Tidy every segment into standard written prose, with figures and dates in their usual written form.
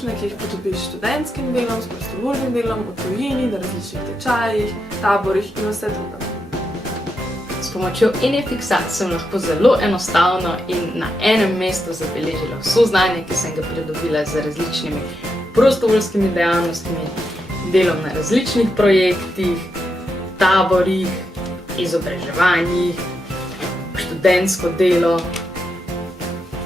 izkušnje, ki jih pridobiš s študentskim delom, s prostovoljnim delom, v tujini, na različnih tečajih, taborih in vse drugo. S pomočjo Enefixa sem lahko zelo enostavno in na enem mestu zabeležila vso znanje, ki sem ga pridobila z različnimi prostovoljskimi dejavnostmi, delom na različnih projektih, taborih, izobraževanjih, študentsko delo,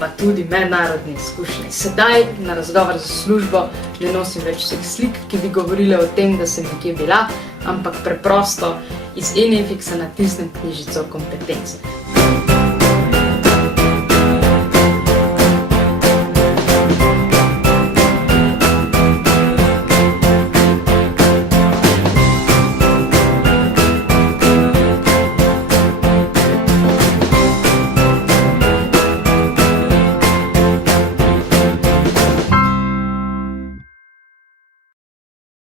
pa tudi mednarodne izkušnje. Sedaj na razgovor za službo ne nosim več vseh slik, ki bi govorile o tem, da sem nekje bila, ampak preprosto iz Enefixa natisnem knjižico kompetenc.